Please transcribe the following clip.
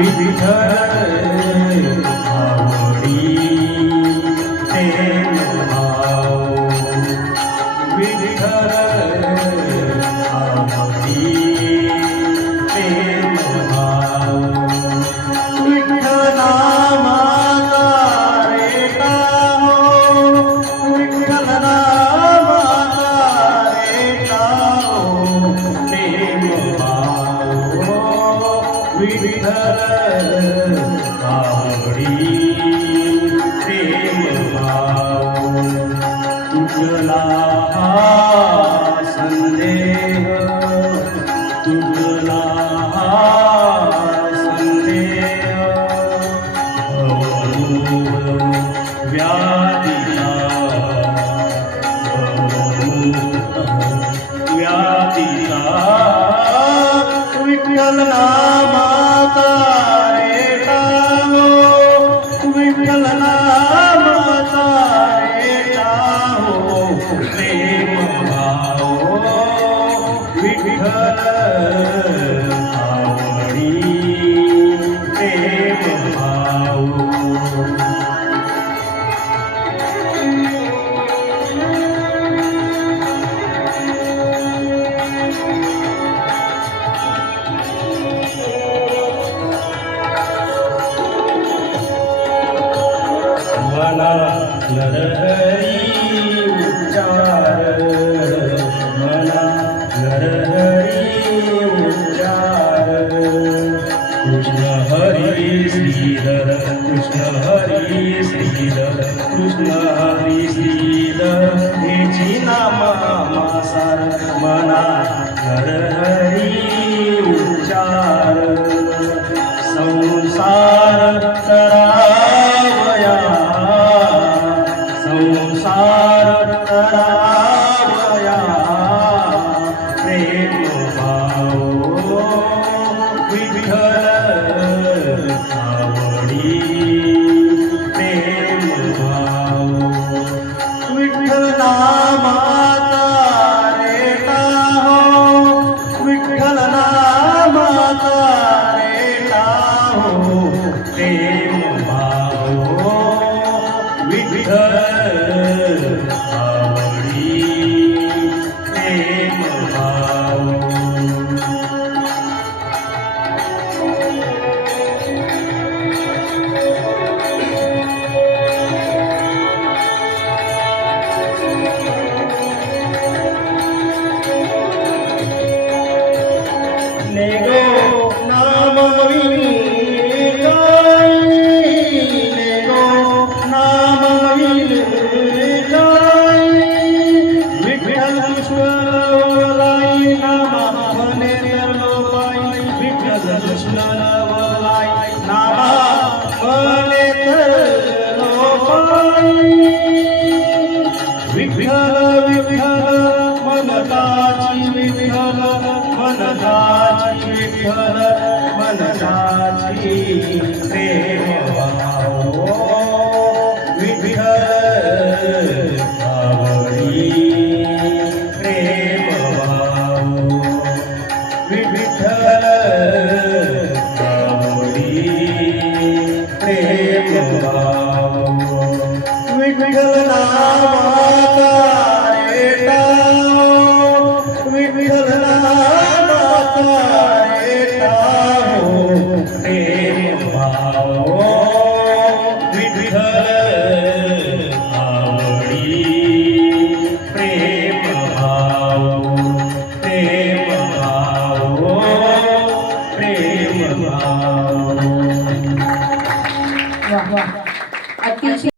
विठ्ठल आवडी प्रेम भाव विठ्ठल आवडी प्रेम भाव विठ्ठला माता रेटा हो विठ्ठला माता रेटा हो प्रेम भाव विठ्ठल आवडी प्रेम भाव तुझला हा संदेह तुझला हा संदेह व्याधीला व्याधीला विठ्ठल नामाचा रेटा हो विठ्ठल नामाचा रेटा हो प्रेम भाव विठ्ठल आवडी प्रेम भाव मला नरहरी उच्चार मला नरहरी उच्चार कृष्ण हरी श्रीधर कृष्ण हरी श्रीधर कृष्ण हरी श्रीधर हेची नामा मासार मला नरहरी उच्चार संसार करावया संसार करावया प्रेम भाव विठ्ठल आवडी प्रेम भाव विठ्ठल नामाचा रेटा हो विठ्ठल नामाचा रेटा हो प्रेम भाव विठ्ठल आवडी प्रेम भाव नेगो नामविनी काय नेगो नामविनी काय विठ्ठल कृष्णलाई नामा मने निर्लोपाई विठ्ठल कृष्णलाई नामा मने निर्लोपाई विठ्ठल विठ्ठल मनताची विठ्ठल मनताची विठ्ठल मनताची प्रेम भाव विठ्ठल आवडी प्रेम भाव विठ्ठल आवडी प्रेम भाव विठ्ठल नामाचा रेटा विठ्ठल नामाचा रेटा हो प्रेम भाव